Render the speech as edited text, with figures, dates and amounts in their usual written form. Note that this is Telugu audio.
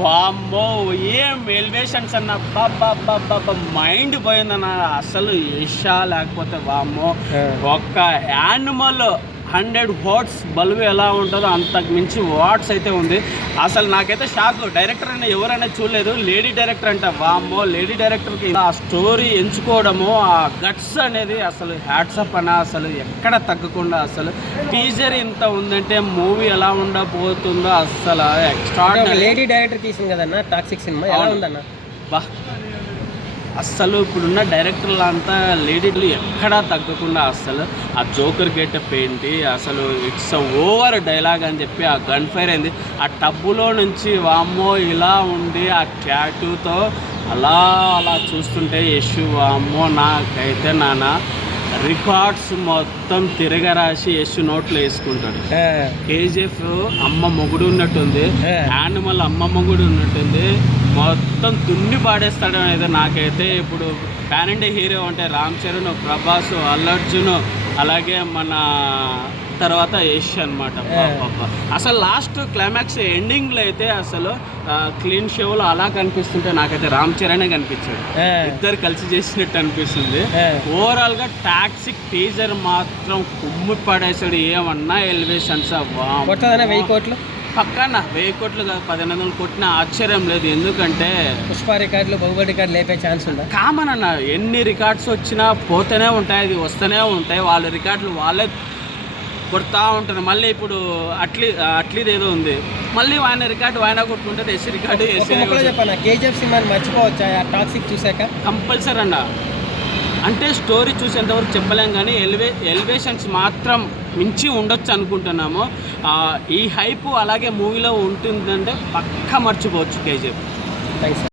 వామ్మో ఏం ఎలివేషన్స్ అన్న మైండ్ పోయిందన్న అసలు ఏషా లేకపోతే వామ్మో ఒక్క యానిమల్ 100 వాట్స్ బల్బు ఎలా ఉంటుందో అంతకు మించి వాట్స్ అయితే ఉంది. అసలు నాకైతే షాక్. డైరెక్టర్ అయినా ఎవరైనా చూడలేదు, లేడీ డైరెక్టర్ అంట. వామ్మో లేడీ డైరెక్టర్కి ఆ స్టోరీ ఎంచుకోవడము, ఆ గట్స్ అనేది అసలు హ్యాట్సప్ అన్న. అసలు ఎక్కడ తగ్గకుండా అసలు టీజర్ ఇంత ఉందంటే మూవీ ఎలా ఉండబోతుందో అసలు ఎక్స్ట్రా. లేడీ డైరెక్టర్ తీసింది కదన్న టాక్సిక్ సినిమా, ఎలా ఉందన్న? బా అస్సలు ఇప్పుడున్న డైరెక్టర్లు అంతా లేడీలు ఎక్కడా తగ్గకుండా అసలు ఆ జోకర్ గెటప్ ఏంటి, అసలు ఇట్స్ ఓవర్ డైలాగ్ అని చెప్పి ఆ గన్ ఫైర్ అయింది. ఆ టబ్బులో నుంచి వామ్మో ఇలా ఉండి ఆ ట్యాటూతో అలా చూస్తుంటే యశు వామ్మో నాకైతే నాన్న రికార్డ్స్ మొత్తం తిరగరాసి యశు నోట్లో వేసుకుంటాడు. కేజీఎఫ్ అమ్మ మొగుడు ఉన్నట్టుంది, యానిమల్ అమ్మ మొగుడు ఉన్నట్టుంది, మొత్తం తున్ని పాడేస్తాడు అనేది. నాకైతే ఇప్పుడు ప్యాన్ ఇండియా హీరో అంటే రామ్ చరణ్, ప్రభాస్, అల్లు అర్జున్, అలాగే మన తర్వాత యశ్ అనమాట. అసలు లాస్ట్ క్లైమాక్స్ ఎండింగ్లో అయితే అసలు క్లీన్ షోలో అలా కనిపిస్తుంటే నాకైతే రామ్ చరణే కనిపించాడు. ఇద్దరు కలిసి చేసినట్టు అనిపిస్తుంది. ఓవరాల్గా టాక్సిక్ టీజర్ మాత్రం కుమ్మి పడేసాడు. ఏమన్నా ఎలివేషన్స్ 1000 కోట్లు పక్కన 1000 కోట్లు కాదు 1500 కొట్టిన ఆశ్చర్యం లేదు. ఎందుకంటే పుష్ప రికార్డులు, బాహుబలి రికార్డు లేపే ఛాన్స్ ఉందా? కామన్ అన్న, ఎన్ని రికార్డ్స్ వచ్చినా పోతూనే ఉంటాయి, అది వస్తూనే ఉంటాయి. వాళ్ళ రికార్డులు వాళ్ళే కొడతా ఉంటారు. మళ్ళీ ఇప్పుడు అట్లీది ఏదో ఉంది, మళ్ళీ ఆయన రికార్డు ఆయన కొట్టుకుంటే ఎస్సీ రికార్డు చెప్పాను. కేజీఎఫ్ సినిమాని మర్చిపోవచ్చా టాక్సిక్ చూసాక? కంపల్సరీ అన్న. అంటే స్టోరీ చూసేంతవరకు చెప్పలేం, కానీ ఎలివేషన్స్ మాత్రం మించి ఉండొచ్చు అనుకుంటున్నాము. ఈ హైప్ అలాగే మూవీలో ఉంటుందంటే పక్కా మర్చిపోవచ్చు కేజీఎఫ్. థ్యాంక్స్.